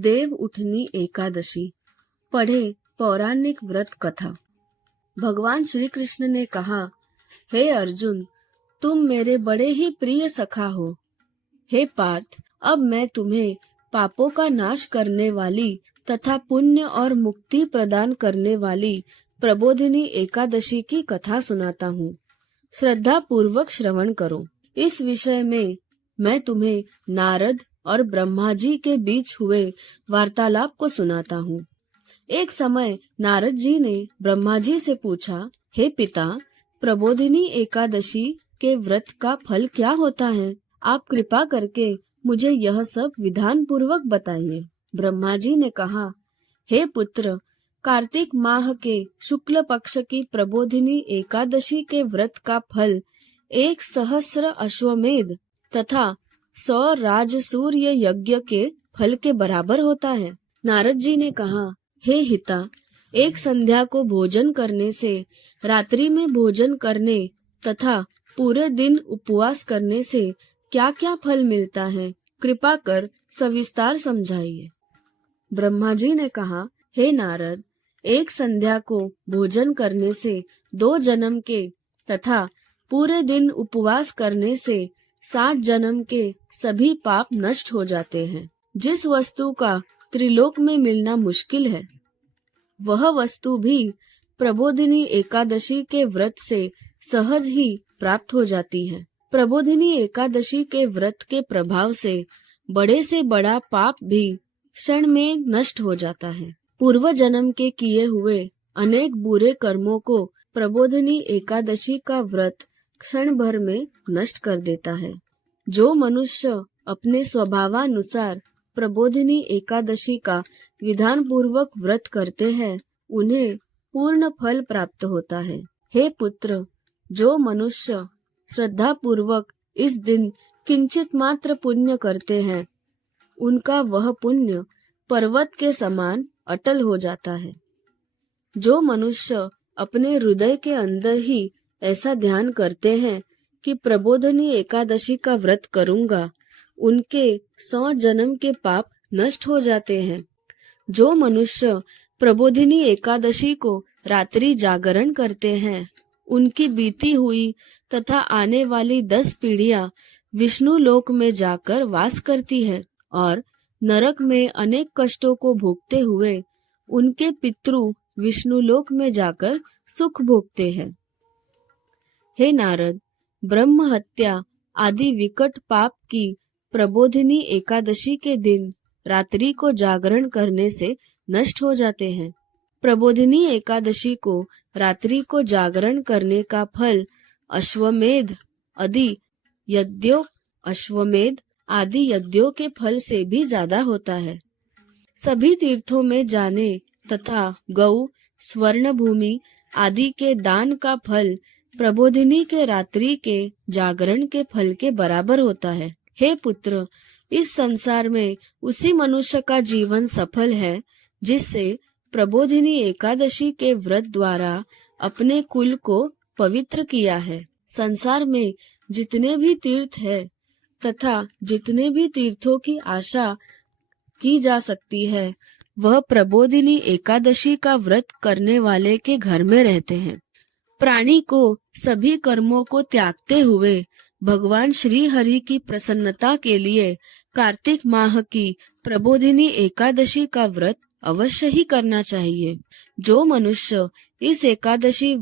देव उठनी एकादशी। पढ़े पौराणिक व्रत कथा। भगवान श्री कृष्ण ने कहा, हे अर्जुन, तुम मेरे बड़े ही प्रिय सखा हो। हे पार्थ, अब मैं तुम्हें पापों का नाश करने वाली तथा पुण्य और मुक्ति प्रदान करने वाली प्रबोधिनी एकादशी की कथा सुनाता हूँ। श्रद्धा पूर्वक श्रवण करो। इस विषय में मैं तुम्हें नारद और ब्रह्मा जी के बीच हुए वार्तालाप को सुनाता हूँ। एक समय नारद जी ने ब्रह्मा जी से पूछा, हे पिता, प्रबोधिनी एकादशी के व्रत का फल क्या होता है? आप कृपा करके मुझे यह सब विधान पूर्वक बताइए। ब्रह्मा जी ने कहा, हे पुत्र, कार्तिक माह के शुक्ल पक्ष की प्रबोधिनी एकादशी के व्रत का फल 1,000 अश्वमेध तथा 100 राजसूर्य यज्ञ के फल के बराबर होता है। नारद जी ने कहा, हे हिता, एक संध्या को भोजन करने से, रात्रि में भोजन करने तथा पूरे दिन उपवास करने से क्या क्या फल मिलता है? कृपा कर सविस्तार समझाइए। ब्रह्मा जी ने कहा, हे नारद, एक संध्या को भोजन करने से 2 जन्म के तथा पूरे दिन उपवास करने से 7 जन्म के सभी पाप नष्ट हो जाते हैं। जिस वस्तु का त्रिलोक में मिलना मुश्किल है, वह वस्तु भी प्रबोधिनी एकादशी के व्रत से सहज ही प्राप्त हो जाती है। प्रबोधिनी एकादशी के व्रत के प्रभाव से बड़ा पाप भी क्षण में नष्ट हो जाता है। पूर्व जन्म के किए हुए अनेक बुरे कर्मों को प्रबोधिनी एकादशी का व्रत क्षण भर में नष्ट कर देता है। जो मनुष्य अपने स्वभावानुसार प्रबोधिनी एकादशी का विधान पूर्वक व्रत करते हैं, उन्हें पूर्ण फल प्राप्त होता है। हे पुत्र, जो मनुष्य श्रद्धा पूर्वक इस दिन किंचित मात्र पुण्य करते हैं, उनका वह पुण्य पर्वत के समान अटल हो जाता है। जो मनुष्य अपने हृदय के अंदर ही ऐसा ध्यान करते हैं कि प्रबोधिनी एकादशी का व्रत करूंगा, उनके 100 जन्म के पाप नष्ट हो जाते हैं। जो मनुष्य प्रबोधिनी एकादशी को रात्रि जागरण करते हैं, उनकी बीती हुई तथा आने वाली 10 पीढ़ियां विष्णु लोक में जाकर वास करती है और नरक में अनेक कष्टों को भोगते हुए उनके पितृ विष्णु लोक में जाकर सुख भोगते हैं। हे नारद, ब्रह्म हत्या आदि विकट पाप की प्रबोधिनी एकादशी के दिन रात्रि को जागरण करने से नष्ट हो जाते हैं। प्रबोधिनी एकादशी को रात्रि को जागरण करने का फल अश्वमेध आदि यज्ञों के फल से भी ज्यादा होता है। सभी तीर्थों में जाने तथा गौ, स्वर्ण भूमि आदि के दान का फल प्रबोधिनी के रात्रि के जागरण के फल के बराबर होता है। हे पुत्र, इस संसार में उसी मनुष्य का जीवन सफल है जिससे प्रबोधिनी एकादशी के व्रत द्वारा अपने कुल को पवित्र किया है। संसार में जितने भी तीर्थ है तथा जितने भी तीर्थों की आशा की जा सकती है, वह प्रबोधिनी एकादशी का व्रत करने वाले के घर में रहते हैं। प्राणी को सभी कर्मों को त्यागते हुए भगवान श्री हरि की प्रसन्नता के लिए कार्तिक माह की प्रबोधिनी एकादशी का व्रत अवश्य ही करना चाहिए। जो मनुष्य इस एकादशी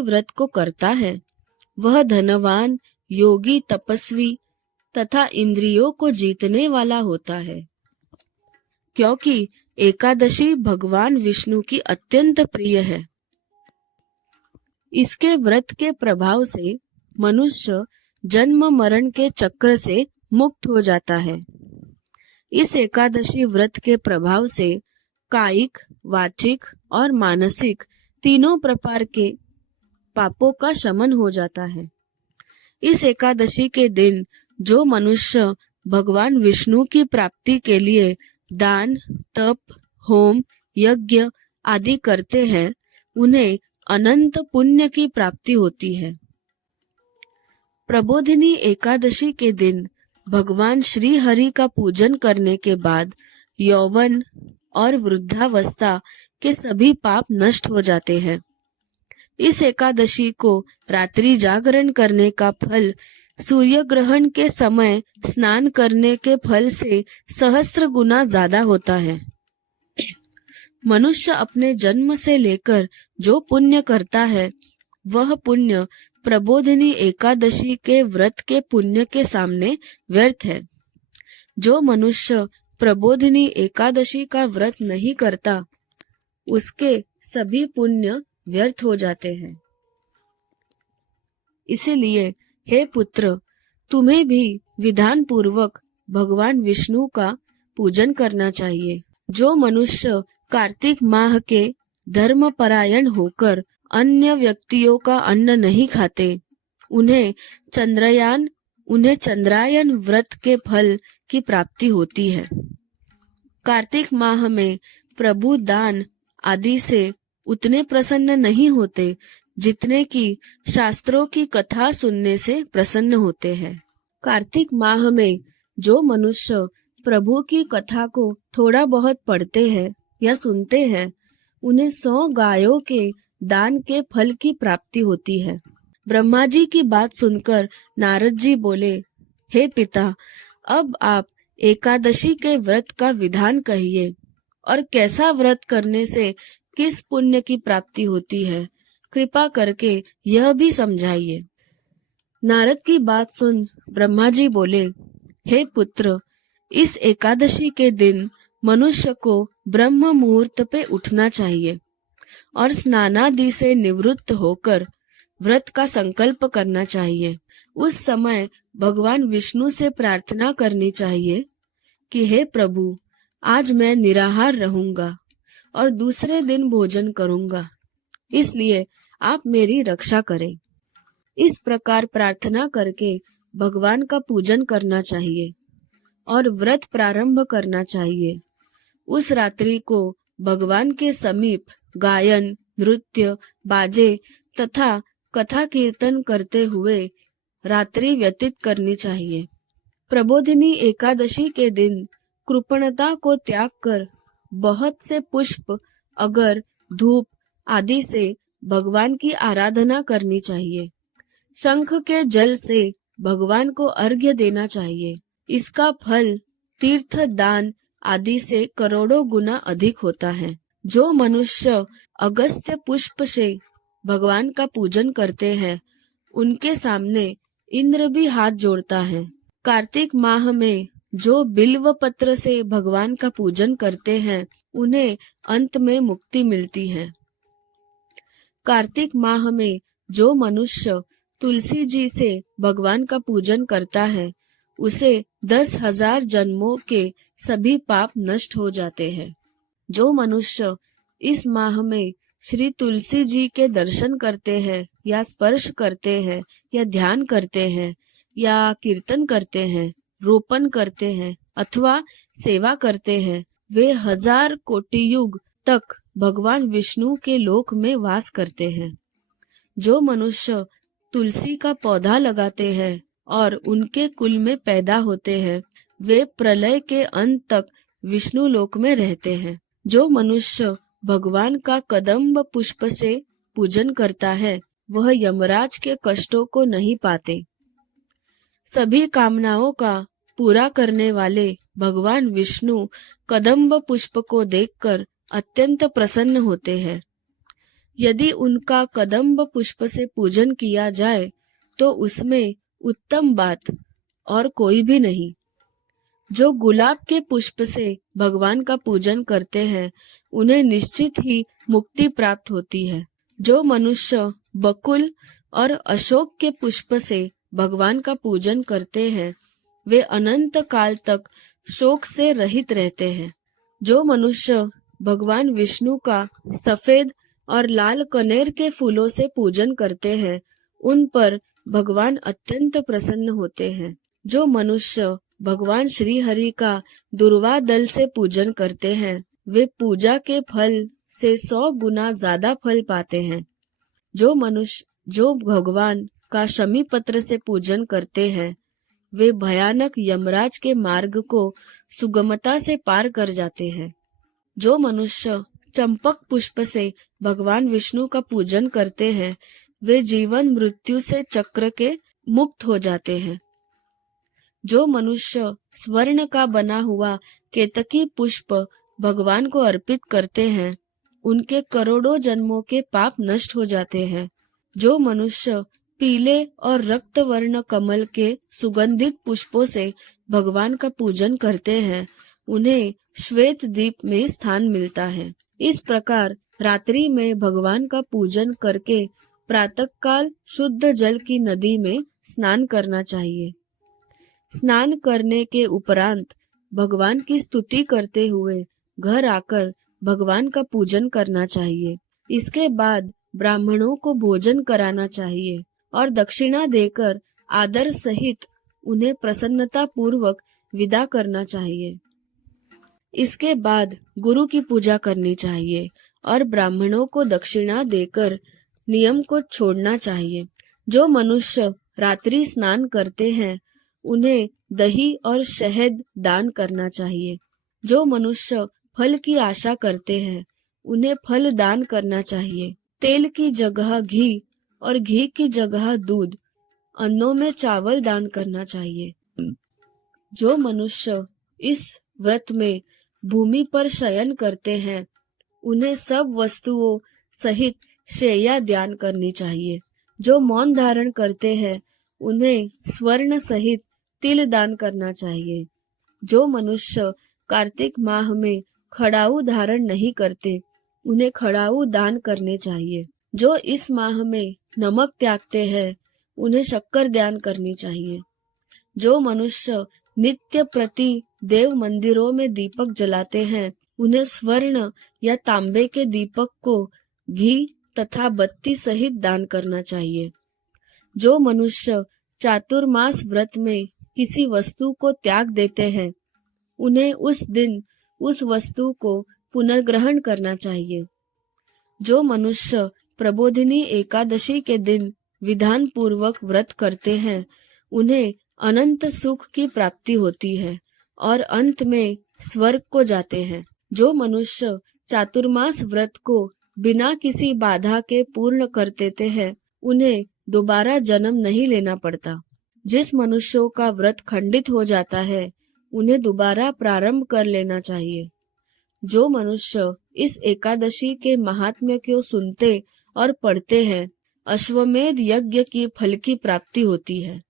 व्रत को करता है, वह धनवान, योगी, तपस्वी तथा इंद्रियों को जीतने वाला होता है, क्योंकि एकादशी भगवान विष्णु की अत्यंत प्रिय है। इसके व्रत के प्रभाव से मनुष्य जन्म मरण के चक्र से मुक्त हो जाता है। इस एकादशी व्रत के प्रभाव से कायिक, वाचिक और मानसिक तीनों प्रकार के पापों का शमन हो जाता है। इस एकादशी के दिन जो मनुष्य भगवान विष्णु की प्राप्ति के लिए दान, तप, होम, यज्ञ आदि करते हैं, उन्हें अनंत पुण्य की प्राप्ति होती है। प्रबोधिनी एकादशी के दिन भगवान श्री हरि का पूजन करने के बाद यौवन और वृद्धावस्था के सभी पाप नष्ट हो जाते हैं। इस एकादशी को रात्रि जागरण करने का फल सूर्य ग्रहण के समय स्नान करने के फल से सहस्त्र गुना ज्यादा होता है। मनुष्य अपने जन्म से लेकर जो पुण्य करता है वह पुण्य प्रबोधिनी एकादशी के व्रत के पुण्य के सामने व्यर्थ है। जो मनुष्य प्रबोधिनी एकादशी का व्रत नहीं करता उसके सभी पुण्य व्यर्थ हो जाते हैं। इसीलिए हे पुत्र, तुम्हें भी विधान पूर्वक भगवान विष्णु का पूजन करना चाहिए। जो मनुष्य कार्तिक माह के धर्म परायण होकर अन्य व्यक्तियों का अन्न नहीं खाते, उन्हें चंद्रायन व्रत के फल की प्राप्ति होती है। कार्तिक माह में प्रभु दान आदि से उतने प्रसन्न नहीं होते जितने कि शास्त्रों की कथा सुनने से प्रसन्न होते हैं। कार्तिक माह में जो मनुष्य प्रभु की कथा को थोड़ा बहुत पढ़ते हैं या सुनते हैं, उन्हें 100 गायों के दान के फल की प्राप्ति होती है। ब्रह्मा जी की बात सुनकर नारद जी बोले, हे पिता, अब आप एकादशी के व्रत का विधान कहिए और कैसा व्रत करने से किस पुण्य की प्राप्ति होती है, कृपा करके यह भी समझाइए। नारद की बात सुन ब्रह्मा जी बोले, हे पुत्र, इस एकादशी के दिन मनुष्य को ब्रह्म मुहूर्त पे उठना चाहिए और स्नानादि से निवृत्त होकर व्रत का संकल्प करना चाहिए। उस समय भगवान विष्णु से प्रार्थना करनी चाहिए कि हे प्रभु, आज मैं निराहार रहूंगा और दूसरे दिन भोजन करूंगा, इसलिए आप मेरी रक्षा करें। इस प्रकार प्रार्थना करके भगवान का पूजन करना चाहिए और व्रत प्रारंभ करना चाहिए। उस रात्रि को भगवान के समीप गायन, नृत्य, बाजे तथा कथा कीर्तन करते हुए रात्रि व्यतीत करनी चाहिए। प्रबोधिनी एकादशी के दिन कृपणता को त्याग कर बहुत से पुष्प, अगर, धूप आदि से भगवान की आराधना करनी चाहिए। शंख के जल से भगवान को अर्घ्य देना चाहिए। इसका फल तीर्थ दान आदि से करोड़ों गुना अधिक होता है। जो मनुष्य अगस्त्य पुष्प से भगवान का पूजन करते हैं, उनके सामने इंद्र भी हाथ जोड़ता है। कार्तिक माह में जो बिल्व पत्र से भगवान का पूजन करते हैं, उन्हें अंत में मुक्ति मिलती है। कार्तिक माह में जो मनुष्य तुलसी जी से भगवान का पूजन करता है, उसे 10,000 जन्मों के सभी पाप नष्ट हो जाते हैं। जो मनुष्य इस माह में श्री तुलसी जी के दर्शन करते हैं या स्पर्श करते हैं या ध्यान करते हैं या कीर्तन करते हैं, रोपण करते हैं अथवा सेवा करते हैं, वे 1000 कोटि युग तक भगवान विष्णु के लोक में वास करते हैं। जो मनुष्य तुलसी का पौधा लगाते हैं और उनके कुल में पैदा होते हैं, वे प्रलय के अंत तक विष्णु लोक में रहते हैं। जो मनुष्य भगवान का कदम्ब पुष्प से पूजन करता है, वह यमराज के कष्टों को नहीं पाते। सभी कामनाओं का पूरा करने वाले भगवान विष्णु कदम्ब पुष्प को देखकर अत्यंत प्रसन्न होते हैं। यदि उनका कदम्ब पुष्प से पूजन किया जाए तो उसमें उत्तम बात और कोई भी नहीं। जो गुलाब के पुष्प से भगवान का पूजन करते हैं, उन्हें निश्चित ही मुक्ति प्राप्त होती है। जो मनुष्य बकुल और अशोक के पुष्प से भगवान का पूजन करते हैं, वे अनंत काल तक शोक से रहित रहते हैं। जो मनुष्य भगवान विष्णु का सफेद और लाल कनेर के फूलों से पूजन करते हैं, उन पर भगवान अत्यंत प्रसन्न होते हैं। जो मनुष्य भगवान श्री हरि का दुर्वा दल से पूजन करते हैं, वे पूजा के फल से 100 गुना ज्यादा फल पाते हैं। जो भगवान का शमी पत्र से पूजन करते हैं वे भयानक यमराज के मार्ग को सुगमता से पार कर जाते हैं। जो मनुष्य चंपक पुष्प से भगवान विष्णु का पूजन करते हैं वे जीवन मृत्यु से चक्र के मुक्त हो जाते हैं। जो मनुष्य स्वर्ण का बना हुआ केतकी पुष्प भगवान को अर्पित करते हैं उनके करोड़ों जन्मों के पाप नष्ट हो जाते हैं। जो मनुष्य पीले और रक्त वर्ण कमल के सुगंधित पुष्पों से भगवान का पूजन करते हैं उन्हें श्वेत दीप में स्थान मिलता है। इस प्रकार रात्रि में भगवान का पूजन करके प्रातःकाल शुद्ध जल की नदी में स्नान करना चाहिए। स्नान करने के उपरांत भगवान की स्तुति करते हुए घर आकर भगवान का पूजन करना चाहिए। इसके बाद ब्राह्मणों को भोजन कराना चाहिए और दक्षिणा देकर आदर सहित उन्हें प्रसन्नता पूर्वक विदा करना चाहिए। इसके बाद गुरु की पूजा करनी चाहिए और ब्राह्मणों को दक्षिणा देकर नियम को छोड़ना चाहिए। जो मनुष्य रात्रि स्नान करते हैं उन्हें दही और शहद दान करना चाहिए। जो मनुष्य फल की आशा करते हैं उन्हें फल दान करना चाहिए। तेल की जगह घी और घी की जगह दूध, अन्नों में चावल दान करना चाहिए। जो मनुष्य इस व्रत में भूमि पर शयन करते हैं उन्हें सब वस्तुओं सहित शैया दान करनी चाहिए। जो मौन धारण करते हैं उन्हें स्वर्ण सहित तिल दान करना चाहिए। जो मनुष्य कार्तिक माह में खड़ाऊ धारण नहीं करते उन्हें खड़ाऊ दान करने चाहिए। जो इस माह में नमक त्यागते हैं उन्हें शक्कर दान करनी चाहिए। जो मनुष्य नित्य प्रति देव मंदिरों में दीपक जलाते हैं उन्हें स्वर्ण या तांबे के दीपक को घी तथा बत्ती सहित दान करना चाहिए। जो मनुष्य चातुर्मास व्रत में किसी वस्तु को त्याग देते हैं उन्हें उस दिन उस वस्तु को पुनर्ग्रहण करना चाहिए। जो मनुष्य प्रबोधिनी एकादशी के दिन विधान पूर्वक व्रत करते हैं उन्हें अनंत सुख की प्राप्ति होती है और अंत में स्वर्ग को जाते हैं। जो मनुष्य चातुर्मास व्रत को बिना किसी बाधा के पूर्ण कर देते हैं उन्हें दोबारा जन्म नहीं लेना पड़ता। जिस मनुष्यों का व्रत खंडित हो जाता है उन्हें दोबारा प्रारंभ कर लेना चाहिए। जो मनुष्य इस एकादशी के महात्म्य को सुनते और पढ़ते हैं अश्वमेध यज्ञ की फल की प्राप्ति होती है।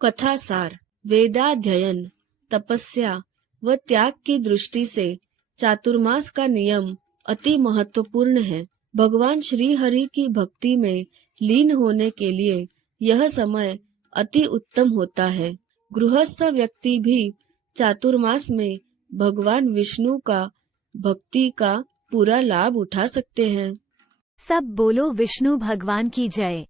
कथा सार, वेदाध्ययन, तपस्या व त्याग की दृष्टि से चातुर्मास का नियम अति महत्वपूर्ण है। भगवान श्री हरि की भक्ति में लीन होने के लिए यह समय अति उत्तम होता है। गृहस्थ व्यक्ति भी चातुर्मास में भगवान विष्णु का भक्ति का पूरा लाभ उठा सकते हैं। सब बोलो विष्णु भगवान की जय।